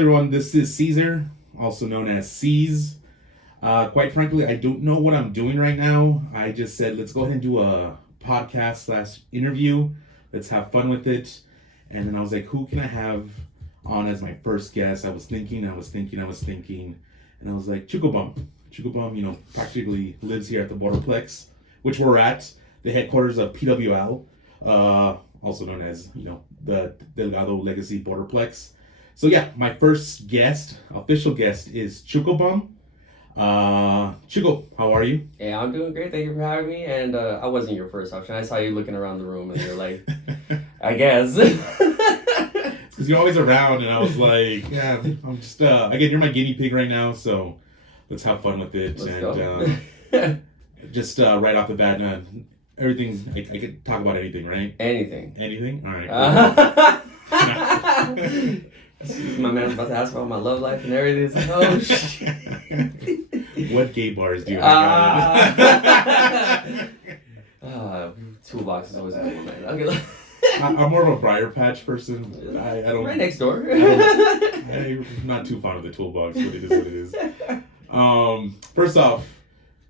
everyone. This is Caesar, also known as Ceez. Quite frankly, I don't know what I'm doing right now. I just said, let's go ahead and do a podcast / interview. Let's have fun with it. And then I was like, who can I have on as my first guest? I was thinking. And I was like, Chuco Bumm. Chuco Bumm, practically lives here at the Borderplex, which we're at, the headquarters of PWL, also known as, the Delgado Legacy Borderplex. So yeah, my first guest, official guest, is Chuco Bumm. Chuco, how are you? Hey, I'm doing great. Thank you for having me. And I wasn't your first option. I saw you looking around the room, and you're like, I guess. Because you're always around, and I was like, yeah, I'm just again, you're my guinea pig right now, so let's have fun with it. Let's go. Just right off the bat, everything's I could talk about anything, right? Anything. All right. Cool. My man's about to ask about my love life and everything. It's like, oh shit. What gay bars do you hang out in? Toolbox is always a good man. Okay. I'm more of a briar patch person. I don't. Right next door. I'm not too fond of the toolbox, but it is what it is. First off,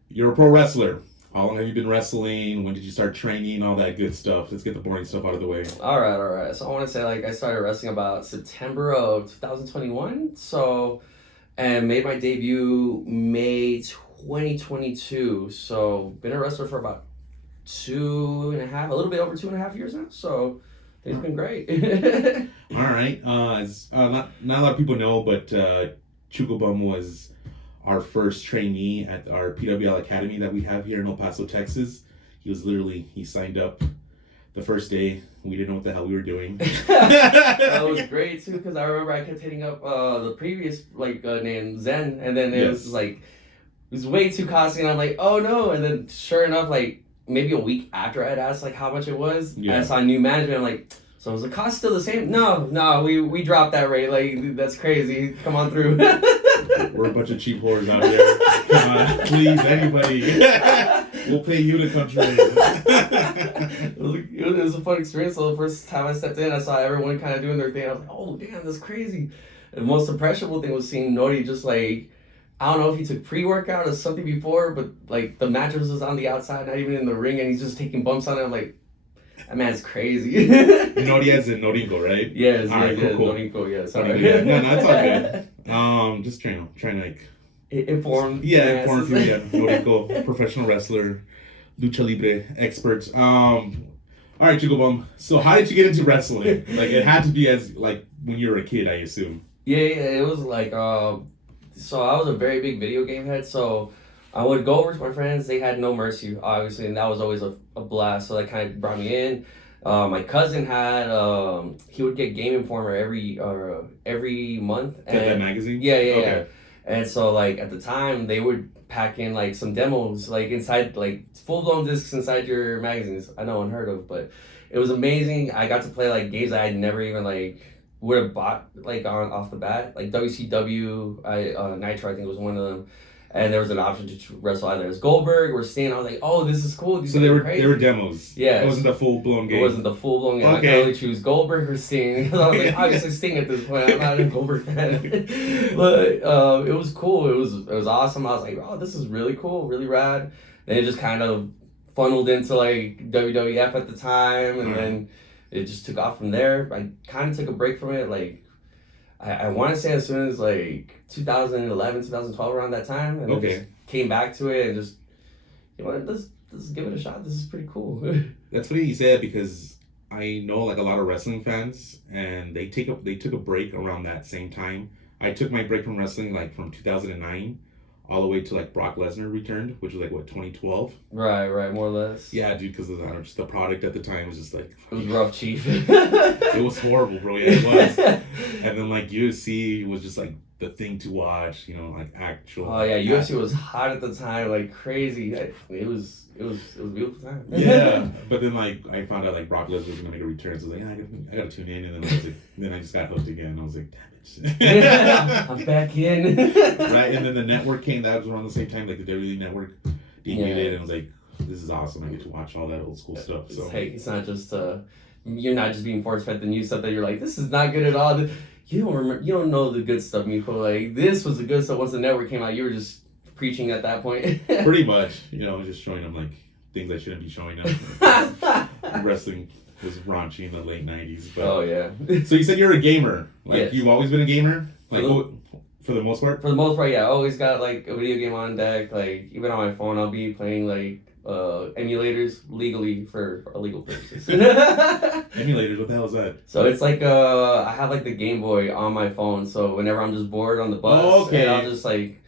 you're a pro wrestler. How long have you been wrestling? When did you start training? All that good stuff. Let's get the boring stuff out of the way. All right. So I want to say, I started wrestling about September of 2021. And made my debut May 2022. So been a wrestler for about a little bit over 2.5 years now. So it's been great. All right. Not a lot of people know, but Chuco Bumm was our first trainee at our PWL Academy that we have here in El Paso, Texas. He signed up the first day. We didn't know what the hell we were doing. That was great too, because I remember I kept hitting up the previous named Zen, and then it was way too costly, and I'm like, oh no, and then sure enough, maybe a week after I'd asked how much it was, I saw new management. I'm like, so was the cost still the same? No, we dropped that rate. That's crazy. Come on through. We're a bunch of cheap whores out here. Come on, please, anybody. We'll pay you to come train. It was a fun experience. So the first time I stepped in, I saw everyone kind of doing their thing. I was like, oh, damn, that's crazy. The most impressionable thing was seeing Nori just I don't know if he took pre-workout or something before, but the mattress was on the outside, not even in the ring, and he's just taking bumps on it. I'm like, that man's crazy. Nori as in Norinco, right? Yes, cool. Norinco, yeah. Sorry. Yeah, no, that's all good. Just trying to inform. Yeah, inform you. Yeah, Norinco, professional wrestler, lucha libre expert. All right, Chuco Bumm. So how did you get into wrestling? It had to be as when you were a kid, I assume. Yeah, it was so I was a very big video game head, so I would go over to my friends. They had No Mercy, obviously, and that was always a blast, so that kind of brought me in. My cousin had, he would get Game Informer every month. That magazine? Yeah. Okay. And so, at the time, they would pack in, some demos, inside, full-blown discs inside your magazines. I know, unheard of, but it was amazing. I got to play, games I had never even, would have bought, off the bat. WCW, Nitro, I think was one of them. And there was an option to wrestle either as Goldberg or Sting. I was like, oh, this is cool. So they were demos. Yeah. It wasn't the full-blown game. It wasn't the full-blown game. Okay. I could only choose Goldberg or Sting. Because I was like, obviously Sting at this point. I'm not a Goldberg fan. But it was cool. It was awesome. I was like, oh, this is really cool, really rad. Then it just kind of funneled into WWF at the time. And then it just took off from there. I kind of took a break from it. I want to say as soon as 2011, 2012, around that time, and I just came back to it and just, let's give it a shot. This is pretty cool. That's funny you say that, because I know a lot of wrestling fans, and they took a break around that same time. I took my break from wrestling from 2009 all the way to Brock Lesnar returned, which was 2012. Right, more or less. Yeah, dude, because just the product at the time was just it was rough, chief. It was horrible, bro. Yeah, it was. And then UFC was just the thing to watch, actual. Oh yeah, UFC was hot at the time, crazy. It was a beautiful time. Yeah, but then I found out Brock Lesnar was gonna make a return, so I was I gotta tune in, and then I just got hooked again. I was like, damn it. I'm back in. Right, and then the network came. That was around the same time, the WWE network debuted, and I was like, this is awesome. I get to watch all that old school stuff. So hey, it's not just you're not just being force fed the new stuff that you're like, this is not good at all. you don't remember, you don't know the good stuff, Miko. Like, this was the good stuff. Once the network came out, you were just preaching at that point. Pretty much, just showing them like things I shouldn't be showing them. Wrestling was raunchy in the late 90s. But... Oh, yeah. So you said you're a gamer. Like, yes. You've always been a gamer? Like, for the most part? For the most part, yeah. I always got, like, a video game on deck. Like, even on my phone, I'll be playing, like, emulators legally for illegal purposes. Emulators? What the hell is that? So it's like, I have, like, the Game Boy on my phone. So whenever I'm just bored on the bus, and I'll just, like,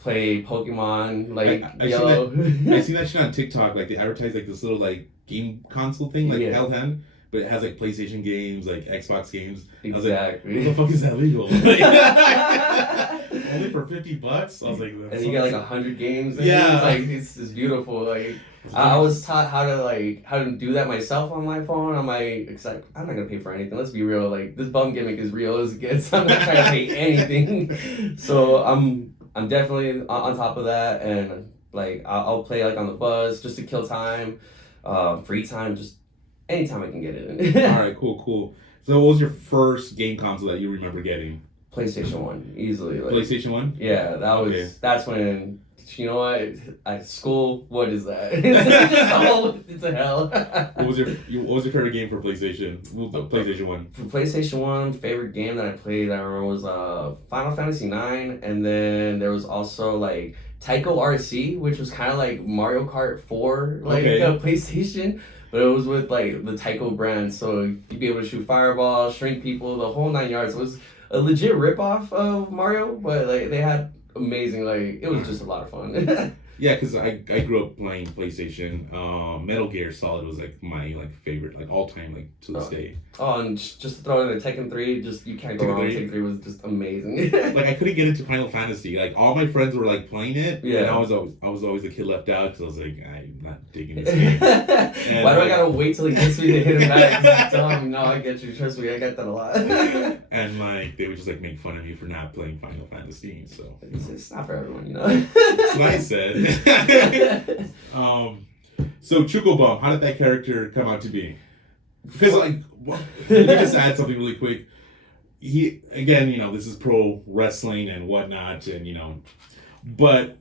play Pokemon, like, Yellow. I see that shit on TikTok. Like, they advertise, like, this little, like, game console thing, like, held hand. But it has like PlayStation games, like Xbox games. Exactly. I was like, what the fuck is that legal? Only for $50? I was like, and you get like 100 games. Yeah, it's beautiful. Like I was taught how to do that myself on my phone. I'm like, I'm not gonna pay for anything. Let's be real. Like this bum gimmick is real as it gets. I'm not trying to pay anything. So I'm definitely on top of that, and like I'll play like on the bus just to kill time, free time, just. Anytime I can get it in. All right, cool. So what was your first game console that you remember getting? PlayStation 1, easily. Like, PlayStation 1? Yeah, that's when, you know what, at school, what is that? It's a hell. What was your favorite game for PlayStation? PlayStation 1. For PlayStation 1, favorite game that I played, I remember was Final Fantasy 9, and then there was also like Taiko RC, which was kind of like Mario Kart 4, like PlayStation. But it was with like the Taiko brand, so you'd be able to shoot fireballs, shrink people, the whole 9 yards. It was a legit ripoff of Mario, but like they had amazing, like it was just a lot of fun. Yeah, because I grew up playing PlayStation. Metal Gear Solid was like my favorite, like all time, like to this day. Oh, and just to throw in the Tekken 3, just you can't go wrong. Tekken 3 was just amazing. Like I couldn't get into Final Fantasy. Like all my friends were like playing it, yeah. And I was always the kid left out because I was like, I'm not digging this game. And why do I gotta wait till he gets me to hit him back? Tell him, no, I get you. Trust me, I get that a lot. And like they would just like make fun of me for not playing Final Fantasy. So it's not for everyone, you know. That's what I said. So Chuco Bumm, how did that character come out to be? Because let me just add something really quick. He again, this is pro wrestling and whatnot, and but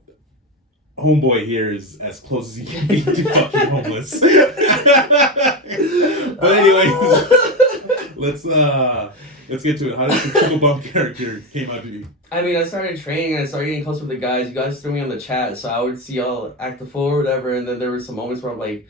homeboy here is as close as he can be to fucking homeless. But anyways, let's get to it. How did the Chuco Bumm character came out to be? I mean, I started training and I started getting close with the guys. You guys threw me on the chat, so I would see y'all act the fool or whatever, and then there were some moments where I'm like,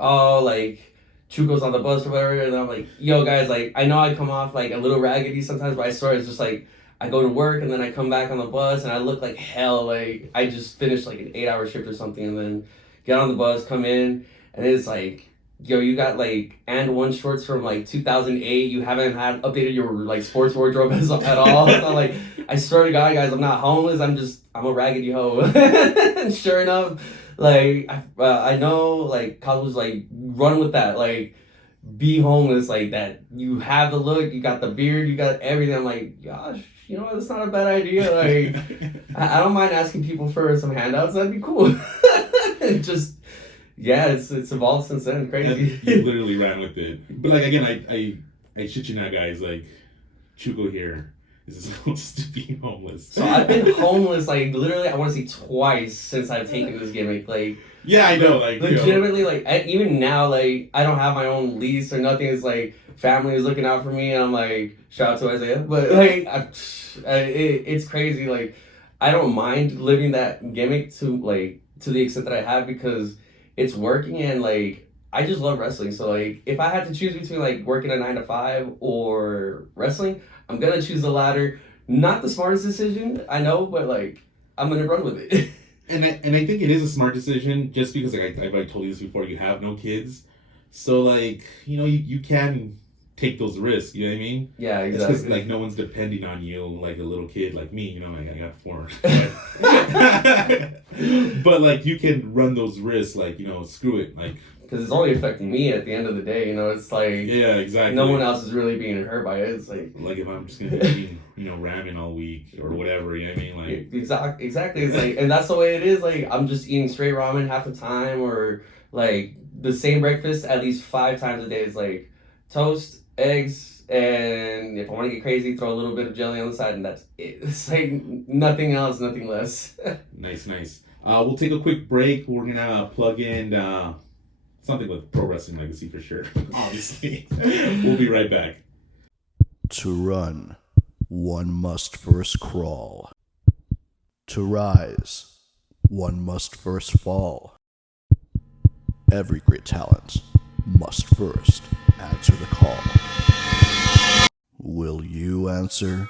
oh, like, Chuco's on the bus or whatever, and I'm like, yo, guys, like, I know I come off, like, a little raggedy sometimes, but I swear it's just, like, I go to work, and then I come back on the bus, and I look like hell, like, I just finished, like, an 8-hour shift or something, and then get on the bus, come in, and it's like, yo, you got like and one shorts from like 2008. You haven't had updated your like sports wardrobe at all. So like, I swear to God, guys, I'm not homeless. I'm a raggedy hoe. And sure enough, like I know like college was like run with that, like be homeless, like that. You have the look, you got the beard, you got everything. I'm like, gosh, you know what? That's not a bad idea. Like I don't mind asking people for some handouts. That'd be cool. Just. Yeah, it's evolved since then. Crazy. You literally ran with it. But like again, I shit you not, guys. Like Chuco here is supposed to be homeless. So I've been homeless like literally. I want to say twice since I've taken this gimmick. Like yeah, I know. Like legitimately, like even now, like I don't have my own lease or nothing. It's like family is looking out for me, and I'm like shout out to Isaiah. But like it's crazy. Like I don't mind living that gimmick to the extent that I have because. It's working and like I just love wrestling. So like if I had to choose between like working a 9-to-5 or wrestling, I'm gonna choose the latter. Not the smartest decision, I know, but like I'm gonna run with it. And I think it is a smart decision just because like I've told you this before. You have no kids, so like you can take those risks. You know what I mean? Yeah, exactly. It's because like no one's depending on you like a little kid like me. Like I got 4. But like you can run those risks. Like screw it. Like because it's only affecting me at the end of the day. It's like yeah, exactly. No one else is really being hurt by it. It's like if I'm just gonna be eating ramen all week or whatever. You know what I mean? Like exactly. It's like and that's the way it is. Like I'm just eating straight ramen half the time or like the same breakfast at least 5 times a day. It's like toast. eggs, and if I want to get crazy, throw a little bit of jelly on the side, and that's it. It's like nothing else, nothing less. Nice, nice. We'll take a quick break. We're gonna plug in something with Pro Wrestling Legacy for sure. Obviously, we'll be right back. To run, one must first crawl. To rise, one must first fall. Every great talent must first answer the call. Will you answer?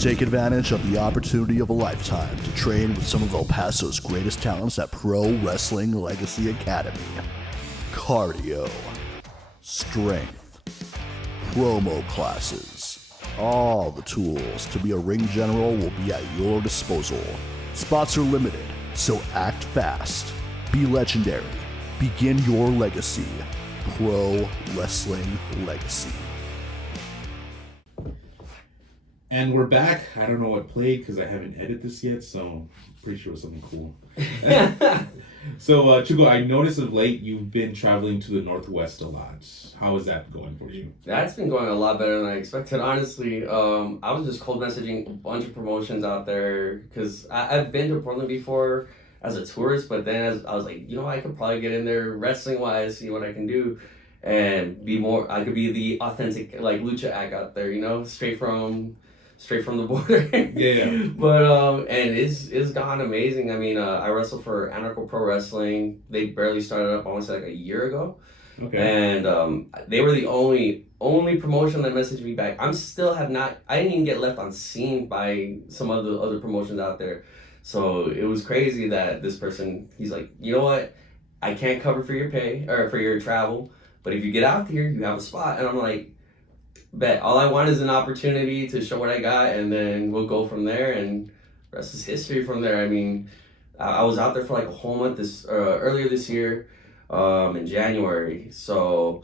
Take advantage of the opportunity of a lifetime to train with some of El Paso's greatest talents at Pro Wrestling Legacy Academy. Cardio, strength, promo classes. All the tools to be a ring general will be at your disposal. Spots are limited, so act fast. Be legendary. Begin your legacy. Pro Wrestling Legacy. And we're back. I don't know what played because I haven't edited this yet, so I'm pretty sure it was something cool. So, Chuco, I noticed of late you've been traveling to the Northwest a lot. How is that going for you? That's been going a lot better than I expected, honestly. I was just cold messaging a bunch of promotions out there because I've been to Portland before as a tourist, but then as I was like, you know, I could probably get in there wrestling wise, see what I can do, and be more. I could be the authentic like lucha act out there, you know, straight from the border. Yeah. But and it's gone amazing. I mean, I wrestled for Anarcho Pro Wrestling. They barely started up, I want to say like a year ago. Okay. And they were the only promotion that messaged me back. I didn't even get left on scene by some of the other promotions out there. So it was crazy that this person, he's like, you know what? I can't cover for your pay or for your travel, but if you get out here, you have a spot. And I'm like, bet. All I want is an opportunity to show what I got, and then we'll go from there, and the rest is history from there. I mean, I was out there for like a whole month earlier this year, in January. So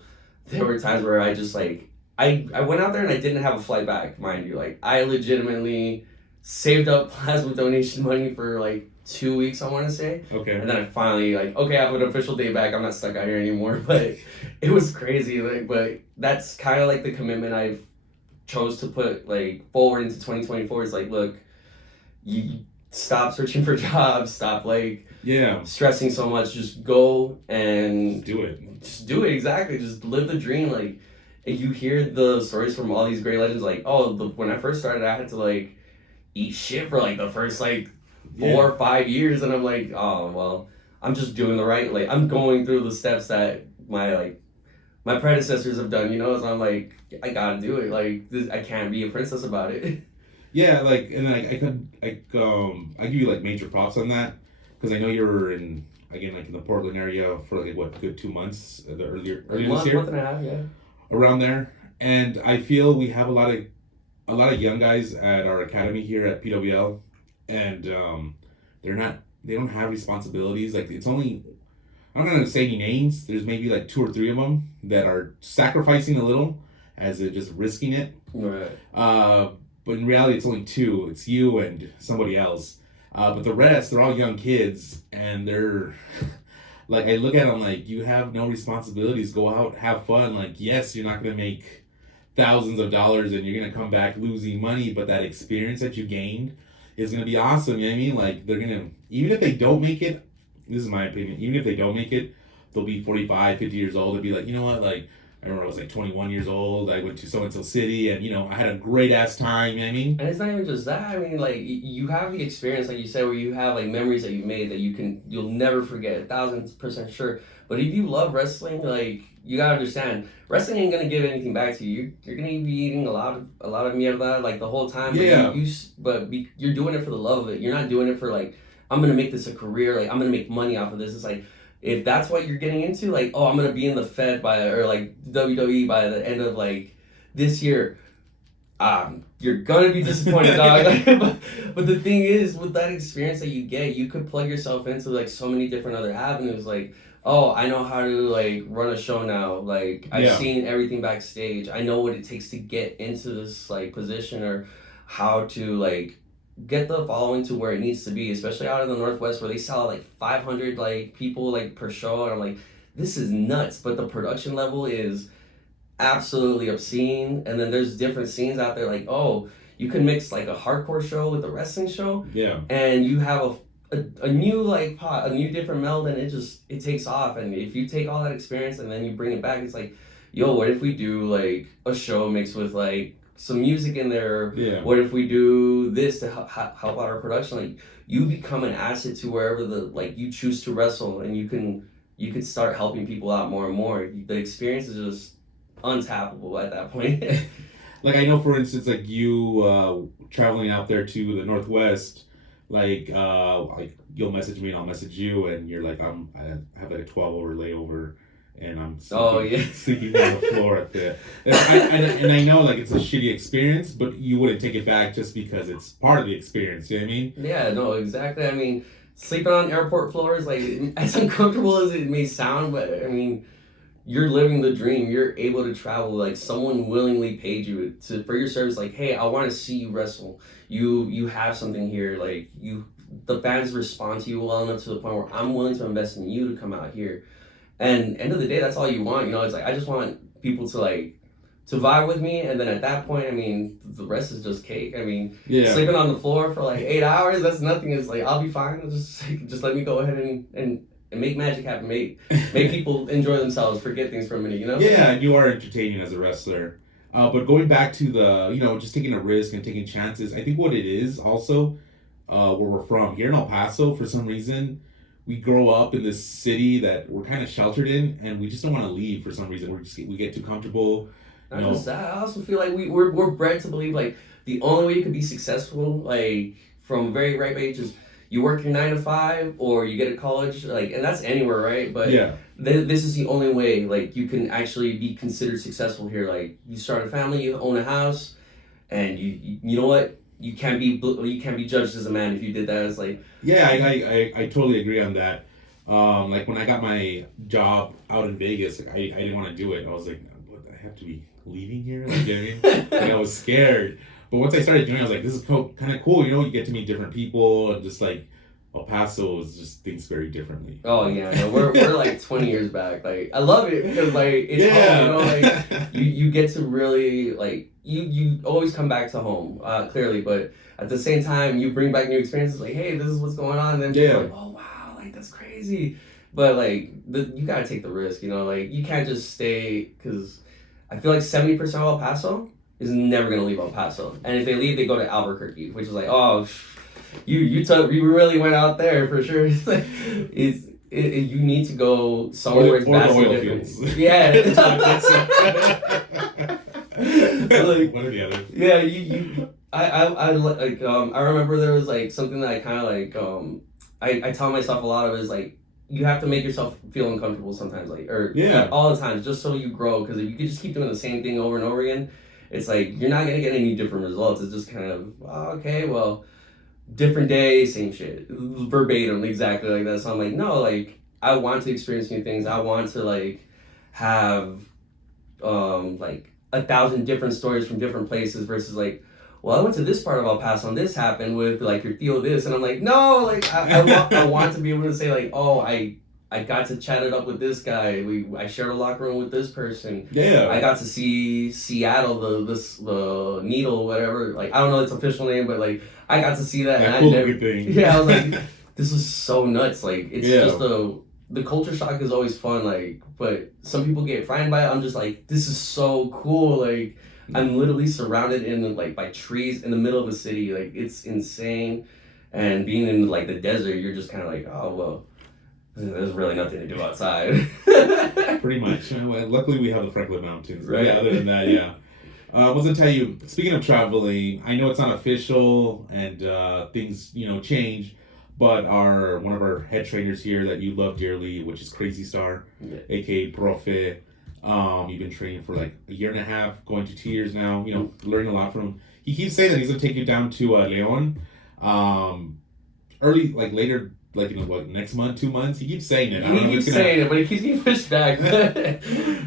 there were times where I just like, I went out there and I didn't have a flight back, mind you. Like, I legitimately saved up plasma donation money for like 2 weeks, I want to say. Okay. And then I finally like, okay, I have an official day back. I'm not stuck out here anymore. But it was crazy. Like, but that's kind of like the commitment I've chose to put like forward into 2024. It's like, look, you stop searching for jobs. Stop like stressing so much. Just go and do it. Just do it. Exactly. Just live the dream. Like, you hear the stories from all these great legends. Like, oh, when I first started, I had to like eat shit for like the first like 4 or 5 years, and I'm like, oh well, I'm just doing the right, like I'm going through the steps that my predecessors have done, you know. So I'm like, I gotta do it. Like this, I can't be a princess about it. Yeah, like, and I give you like major props on that because I know you were in the Portland area for like what, good 2 months, earlier this year, month and a half, yeah, around there. And I feel we have a lot of young guys at our academy here at PWL, and they don't have responsibilities. Like, it's only, I'm not gonna say any names. There's maybe like 2 or 3 of them that are sacrificing a little as they're just risking it. Right. But in reality, it's only 2. It's you and somebody else. But the rest, they're all young kids, and they're like, I look at them like, you have no responsibilities. Go out, have fun. Like, yes, you're not gonna make thousands of dollars and you're gonna come back losing money, but that experience that you gained is gonna be awesome. You know what I mean? Like, they're gonna, even if they don't make it, this is my opinion, even if they don't make it, they'll be 45, 50 years old. They'll be like, you know what, like, I remember I was like 21 years old. I went to so-and-so city and, you know, I had a great ass time, you know what I mean? And it's not even just that. I mean, like, you have the experience, like you said, where you have like memories that you've made that you'll never forget, 1,000% sure. But if you love wrestling, like, you gotta understand, wrestling ain't gonna give anything back to you. You're gonna be eating a lot of mierda like the whole time. But you're doing it for the love of it. You're not doing it for like, I'm gonna make this a career. Like, I'm gonna make money off of this. It's like, if that's what you're getting into, like, oh, I'm gonna be in the Fed or like WWE by the end of like this year, you're gonna be disappointed, dog. but the thing is, with that experience that you get, you could plug yourself into like so many different other avenues. Like, oh, I know how to like run a show now. Like, I've seen everything backstage. I know what it takes to get into this like position, or how to like get the following to where it needs to be, especially out in the Northwest where they sell like 500 like people like per show, and I'm like, this is nuts, but the production level is absolutely obscene. And then there's different scenes out there, like, oh, you can mix like a hardcore show with a wrestling show, Yeah. and you have a new like pot, a new different meld, and it takes off. And if you take all that experience and then you bring it back, it's like, yo, what if we do like a show mixed with like some music in there? Yeah. What if we do this to help out our production? Like, you become an asset to wherever you choose to wrestle, and you can start helping people out more and more. The experience is just untappable at that point. Like, I know, for instance, like you traveling out there to the Northwest, like you'll message me and I'll message you, and you're like, I have like a 12-hour layover, and I'm sleeping on the floor at the. And I know, like, it's a shitty experience, but you wouldn't take it back just because it's part of the experience. You know what I mean? Yeah, no, exactly. I mean, sleeping on airport floors, like, as uncomfortable as it may sound, but I mean, you're living the dream. You're able to travel. Like, someone willingly paid you for your service. Like, hey, I want to see you wrestle. You have something here. Like, the fans respond to you well enough to the point where I'm willing to invest in you to come out here. And end of the day, that's all you want. You know, it's like, I just want people to vibe with me. And then at that point, I mean, the rest is just cake. I mean, sleeping on the floor for like 8 hours, that's nothing. It's like, I'll be fine. Just let me go ahead and make magic happen. Make people enjoy themselves, forget things for a minute, you know? Yeah, and you are entertaining as a wrestler. But going back to the, just taking a risk and taking chances, I think what it is also, where we're from, here in El Paso, for some reason, we grow up in this city that we're kind of sheltered in, and we just don't want to leave for some reason. We get too comfortable. Not just that, I also feel like we're bred to believe, like, the only way you can be successful, like, from a very ripe age is you work your 9 to 5 or you get to college, like, and that's anywhere, right? But this is the only way, like, you can actually be considered successful here. Like, you start a family, you own a house, and you know what? You can't be judged as a man if you did that. It's like, I totally agree on that. Like, when I got my job out in Vegas, like, I didn't want to do it. I was like, what, I have to be leaving here? Like, you know what I mean? Like, I was scared. But once I started doing it, I was like, this is kind of cool. You get to meet different people, and just like El Paso just thinks very differently. Oh yeah, no, we're like 20 years back. Like, I love it because like it's home. Like you get to really like you always come back to home, clearly. But at the same time, you bring back new experiences. Like, hey, this is what's going on. And then people are like, oh wow, like that's crazy. But like you gotta take the risk. Like, you can't just stay, because I feel like 70% of El Paso is never gonna leave El Paso, and if they leave, they go to Albuquerque, which is like, oh, you really went out there for sure. It's like, you need to go somewhere where it's vastly different. Yeah. Like, one or the other. Yeah, I remember there was like something that I kind of like I tell myself a lot of is like, you have to make yourself feel uncomfortable sometimes, like, or all the times, just so you grow. Because if you could just keep doing the same thing over and over again, it's like you're not gonna get any different results. It's just kind of, okay, well, different day, same shit, verbatim, exactly like that. So I'm like, no, like, I want to experience new things. I want to like have like 1,000 different stories from different places versus like, well, I went to this part of El Paso and this happened with like your Theo this, and I'm like, no, like I want to be able to say like, oh, I got to chat it up with this guy. I shared a locker room with this person. Yeah. I got to see Seattle, the Needle, whatever. Like, I don't know its official name, but like I got to see that. That and cool I never. thing. Yeah, I was like, this is so nuts. Like, it's just the culture shock is always fun. Like, but some people get frightened by it. I'm just like, this is so cool. Like, I'm literally surrounded by trees in the middle of a city. Like, it's insane. And being in like the desert, you're just kind of like, oh well. There's really nothing to do outside. Pretty much. Luckily, we have the Franklin Mountains. Right. Yeah, other than that, yeah. I was going to tell you, speaking of traveling, I know it's not official and things, change, but one of our head trainers here that you love dearly, which is Crazy Star, a.k.a. Profe. You've been training for like a year and a half, going to 2 years now, learning a lot from him. He keeps saying that he's going to take you down to Leon later, next month, 2 months? He keeps saying it. He keeps saying it, but he keeps getting pushed back.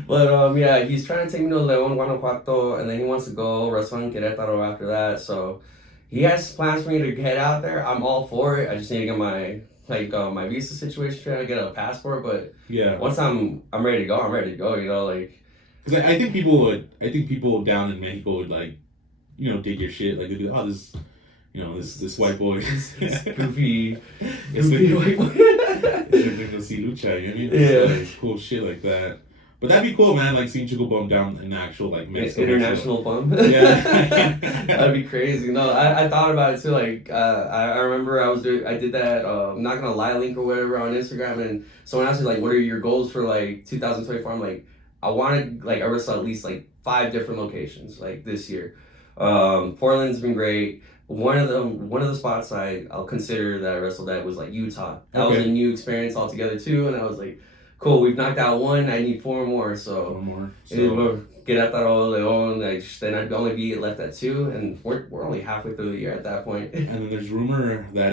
But he's trying to take me to Leon, Guanajuato, and then he wants to go wrestle in Querétaro after that. So he has plans for me to head out there. I'm all for it. I just need to get like my visa situation, trying to get a passport. But Yeah. once I'm ready to go, I'm ready to go. You know, like Because I think people down in Mexico would like, dig your shit. Like they'd be like, oh, this white boy. it's goofy It's white boy. been to see Lucha. You know what I mean? Yeah. Like, cool shit like that. But that'd be cool, man. Like seeing Chuco Bumm down in actual like Mexico. International bum. Yeah. That'd be crazy. No, I thought about it too. Like I remember I did that I'm not gonna lie link or whatever on Instagram, and someone asked me like, what are your goals for like 2024? I'm like, I wanted like I wrestle at least like 5 different locations like this year. Portland's been great. One of the spots I'll consider that I wrestled at was like Utah. That was a new experience altogether too, and I was like, cool, we've knocked out 1, I need 4 more, so 4 more. So Querétaro, León, like then I'd only be left at 2, and we're only halfway through the year at that point. And then there's rumor that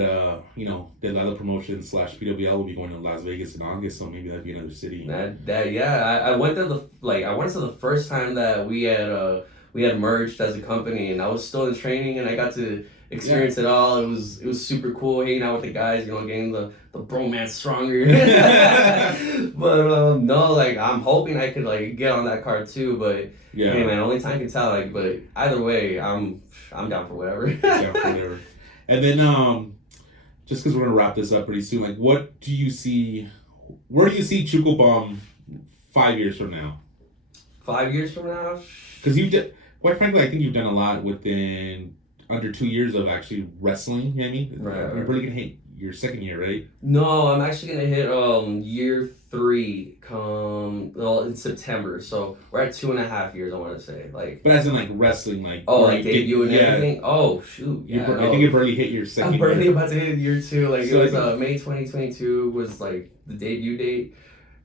the Lila Promotion / PWL will be going to Las Vegas in August, so maybe that'd be another city. I went there I went to the first time that we had merged as a company, and I was still in training, and I got to experience it all. It was super cool hanging out with the guys, getting the bromance stronger. But no, like I'm hoping I could like get on that card too. But hey man, only time can tell. Like, but either way, I'm down for whatever. Down for whatever. And then just because we're gonna wrap this up pretty soon, like what do you see? Where do you see Chuco Bumm 5 years from now? 5 years from now? Because quite frankly, I think you've done a lot within under 2 years of actually wrestling. You know what I mean? Right. You're really gonna hit your second year, right? No, I'm actually gonna hit year 3 in September. So we're at 2.5 years. I want to say like. But as in like wrestling, like like debut and everything. Oh shoot! I think you barely hit your second. I'm barely about to hit year 2. Like So it was May 2022 was like the debut date.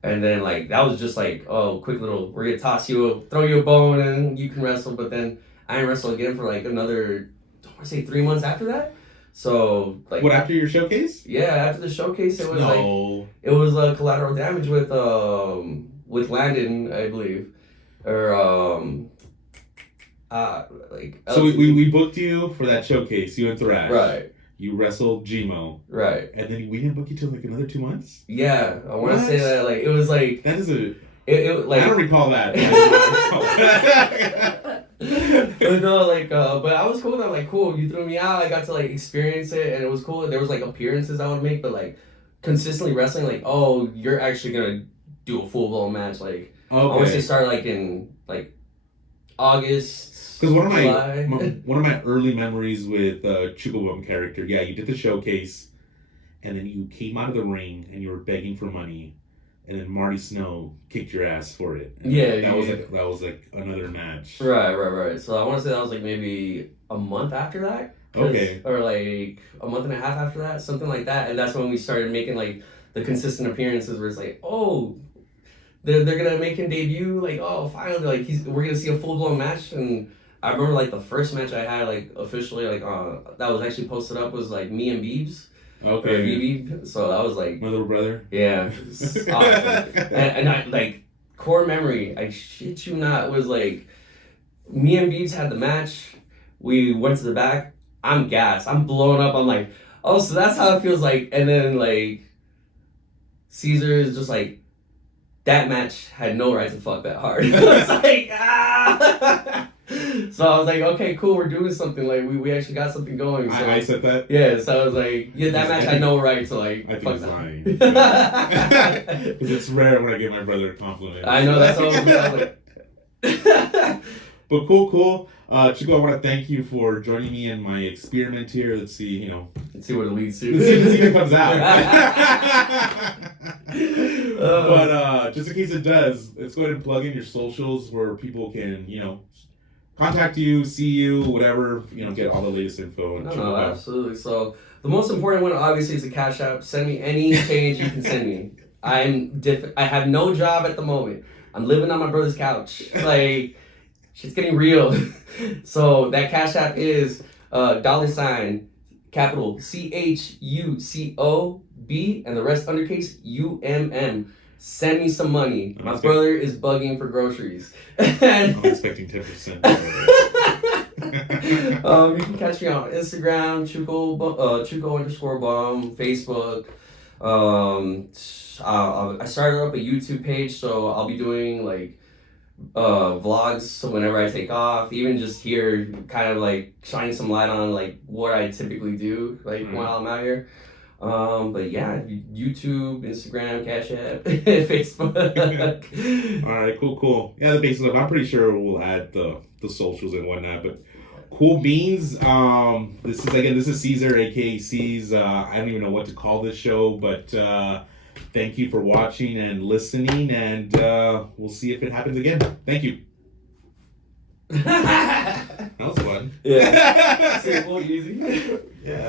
And then like that was just like, oh, quick little, we're gonna throw you a bone and you can wrestle. But then I didn't wrestle again for like another, I want to say 3 months after that. So like what, after your showcase? Yeah, after the showcase it was No. it was collateral damage with Landon, I believe, or like. So we booked you for that showcase. You and Thrash. Right. You wrestled Gmo. Right. And then we didn't book you till like another 2 months? Yeah, I want to say that like it was like. That is It like I don't recall that. But no, like, but I was cool. That like, cool. You threw me out. I got to like experience it, and it was cool. There was like appearances I would make, but like consistently wrestling, like, oh, you're actually gonna do a full blown match. Like, I want to say start like in like August. Because one of my early memories with Chuco Bumm character, you did the showcase, and then you came out of the ring and you were begging for money. And then Marty Snow kicked your ass for it. And that was like another match. Right. So I want to say that was like maybe a month after that. Okay. Or like a month and a half after that, something like that. And that's when we started making like the consistent appearances where it's like, oh, they're gonna make him debut. Like, oh, finally, like we're gonna see a full blown match. And I remember like the first match I had like officially like that was actually posted up was like me and Beebs. Okay. So that was like my little brother. Yeah. Awesome. and I like core memory, I shit you not, was like me and Beebs had the match. We went to the back. I'm gassed. I'm blown up. I'm like, oh, so that's how it feels like. And then like Caesar is just like, that match had no right to fuck that hard. It's like, ah. So I was like, okay, cool, we're doing something. Like we actually got something going. So, I said that. Yeah, so I was like, that match had no right to like. I think fuck he's that. lying. Because it's rare when I give my brother a compliment. I know, that's all. I was like. But cool. Chuco, I want to thank you for joining me in my experiment here. Let's see, Let's see what it leads to. Let's see if this even comes out. But just in case it does, let's go ahead and plug in your socials where people can, contact you, see you, whatever, get all the latest info. No, absolutely. So the most important one obviously is the Cash App. Send me any page you can send me. I have no job at the moment. I'm living on my brother's couch. Like, shit's getting real. So that Cash App is $ capital CHUCOB and the rest undercase UMM. Send me some money. My brother is bugging for groceries. I'm expecting 10%. You can catch me on Instagram, Chuco _Bumm, Facebook. I started up a YouTube page, so I'll be doing like vlogs. So whenever I take off, even just here, kind of like shining some light on like what I typically do, like while I'm out here. But yeah, YouTube, Instagram, Cash App, Facebook. All right, cool. Yeah, the basic stuff. I'm pretty sure we'll add the socials and whatnot. But cool beans. This is Caesar, aka Ceez. I don't even know what to call this show, but thank you for watching and listening, and we'll see if it happens again. Thank you. That was fun. Yeah. Simple, easy. Yeah.